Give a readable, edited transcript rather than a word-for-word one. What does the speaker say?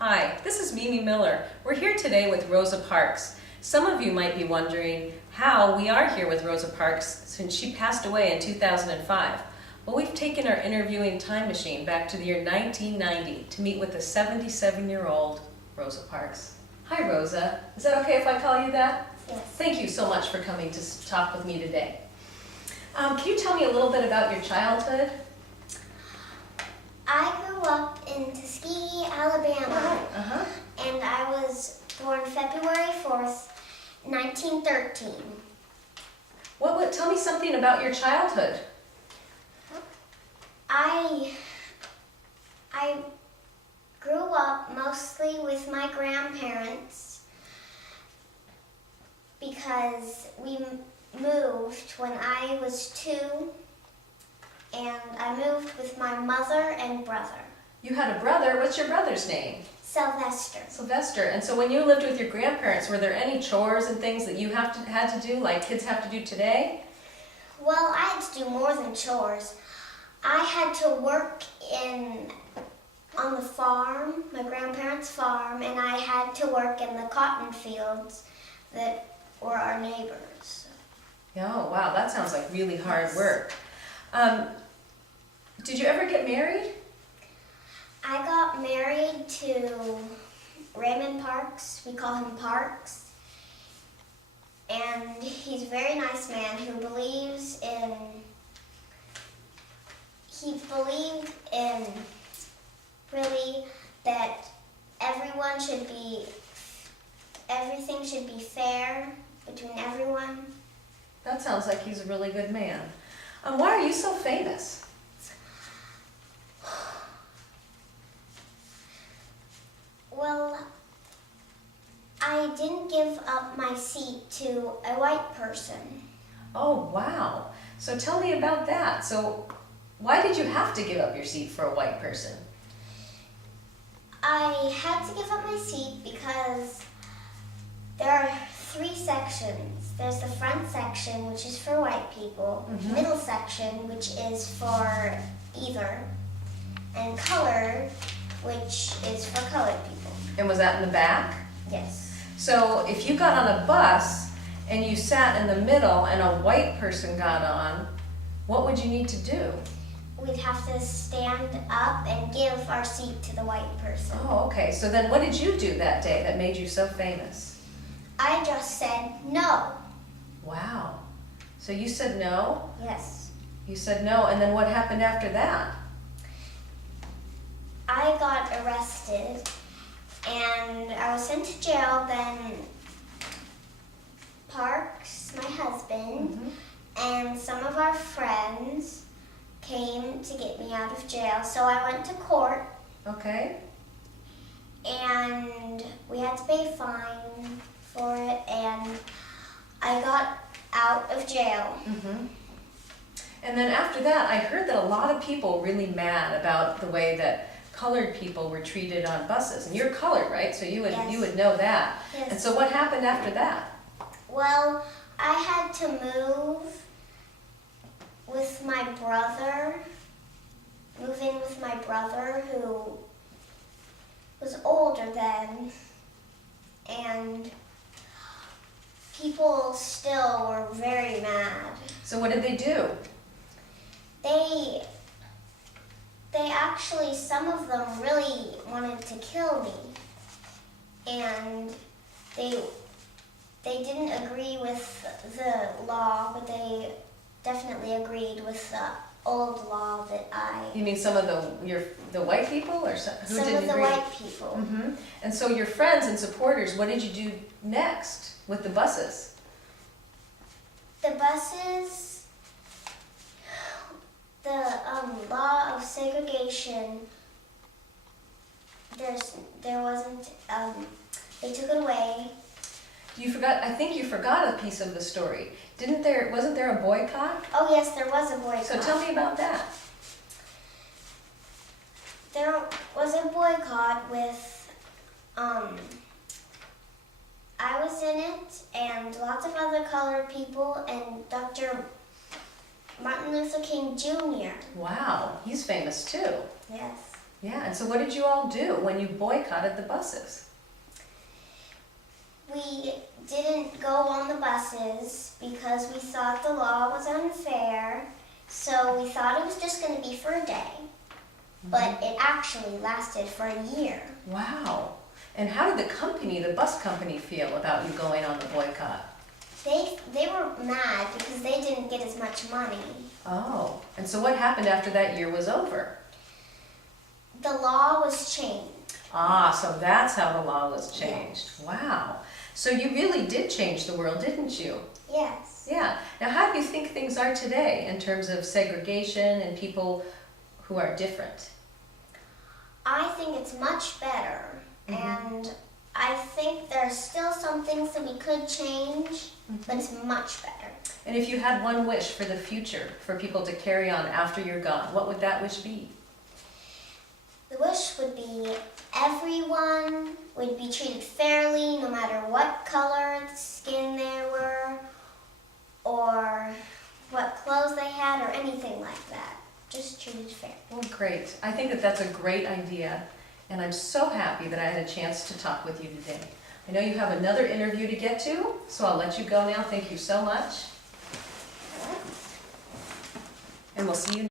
Hi, this is Mimi Miller. We're here today with Rosa Parks. Some of you might be wondering how we are here with Rosa Parks since she passed away in 2005. Well, we've taken our interviewing time machine back to the year 1990 to meet with the 77-year-old Rosa Parks. Hi, Rosa. Is that okay if I call you that? Yes. Thank you so much for coming to talk with me today. Can you tell me a little bit about your childhood? I grew up in Tuskegee, Alabama, and I was born February 4th, 1913. Tell me something about your childhood. I grew up mostly with my grandparents because we moved when I was 2, and I moved with my mother and brother. You had a brother. What's your brother's name? Sylvester. Sylvester. And so when you lived with your grandparents, were there any chores and things that you had to do, like kids have to do today? Well, I had to do more than chores. I had to work on the farm, my grandparents' farm, and I had to work in the cotton fields that were our neighbors. Oh, wow, that sounds like really hard work. Did you ever get married? I got married to Raymond Parks. We call him Parks. And he's a very nice man who believed in really that everything should be fair between everyone. That sounds like he's a really good man. Why are you so famous? Well, I didn't give up my seat to a white person. Oh, wow. So tell me about that. So why did you have to give up your seat for a white person? I had to give up my seat because there are 3 sections. There's the front section, which is for white people, middle section, which is for either, and color, which is for colored people. And was that in the back? Yes. So if you got on a bus and you sat in the middle and a white person got on, what would you need to do? We'd have to stand up and give our seat to the white person. Oh, okay. So then what did you do that day that made you so famous? I just said no. Wow. So you said no? Yes. You said no, and then what happened after that? I got arrested and I was sent to jail. Then Parks, my husband, and some of our friends came to get me out of jail. So I went to court. Okay. And we had to pay a fine for it, and I got out of jail. And then after that, I heard that a lot of people were really mad about the way that colored people were treated on buses. And you're colored, right? So you would know that. Yes. And so what happened after that? Well, I had to move in with my brother who was older then, and people still were very mad. So what did they do? They actually, some of them really wanted to kill me, and they didn't agree with the law, but they definitely agreed with the old law that You mean some of the white people, or who some didn't of the agree? white people. And so your friends and supporters, what did you do next with the buses? The buses, the law of segregation, there wasn't, they took it away. I think you forgot a piece of the story. Wasn't there a boycott? Oh yes, there was a boycott. So tell me about that. There was a boycott with, I was in it, and lots of other colored people, and Dr. Martin Luther King Jr. Wow, he's famous too. Yes. Yeah, and so what did you all do when you boycotted the buses? We didn't go on the buses because we thought the law was unfair, so we thought it was just going to be for a day. But it actually lasted for a year. Wow. And how did the bus company feel about you going on the boycott? They were mad because they didn't get as much money. Oh, and so what happened after that year was over? The law was changed. Ah, so that's how the law was changed. Yes. Wow. So you really did change the world, didn't you? Yes. Yeah. Now, how do you think things are today in terms of segregation and people who are different? I think it's much better. And I think there are still some things that we could change, but it's much better. And if you had one wish for the future, for people to carry on after you're gone, what would that wish be? The wish would be everyone would be treated fairly, no matter what color skin they were, or what clothes they had, or anything like that. Just treated fair. Well, great. I think that that's a great idea, and I'm so happy that I had a chance to talk with you today. I know you have another interview to get to, so I'll let you go now. Thank you so much. And we'll see you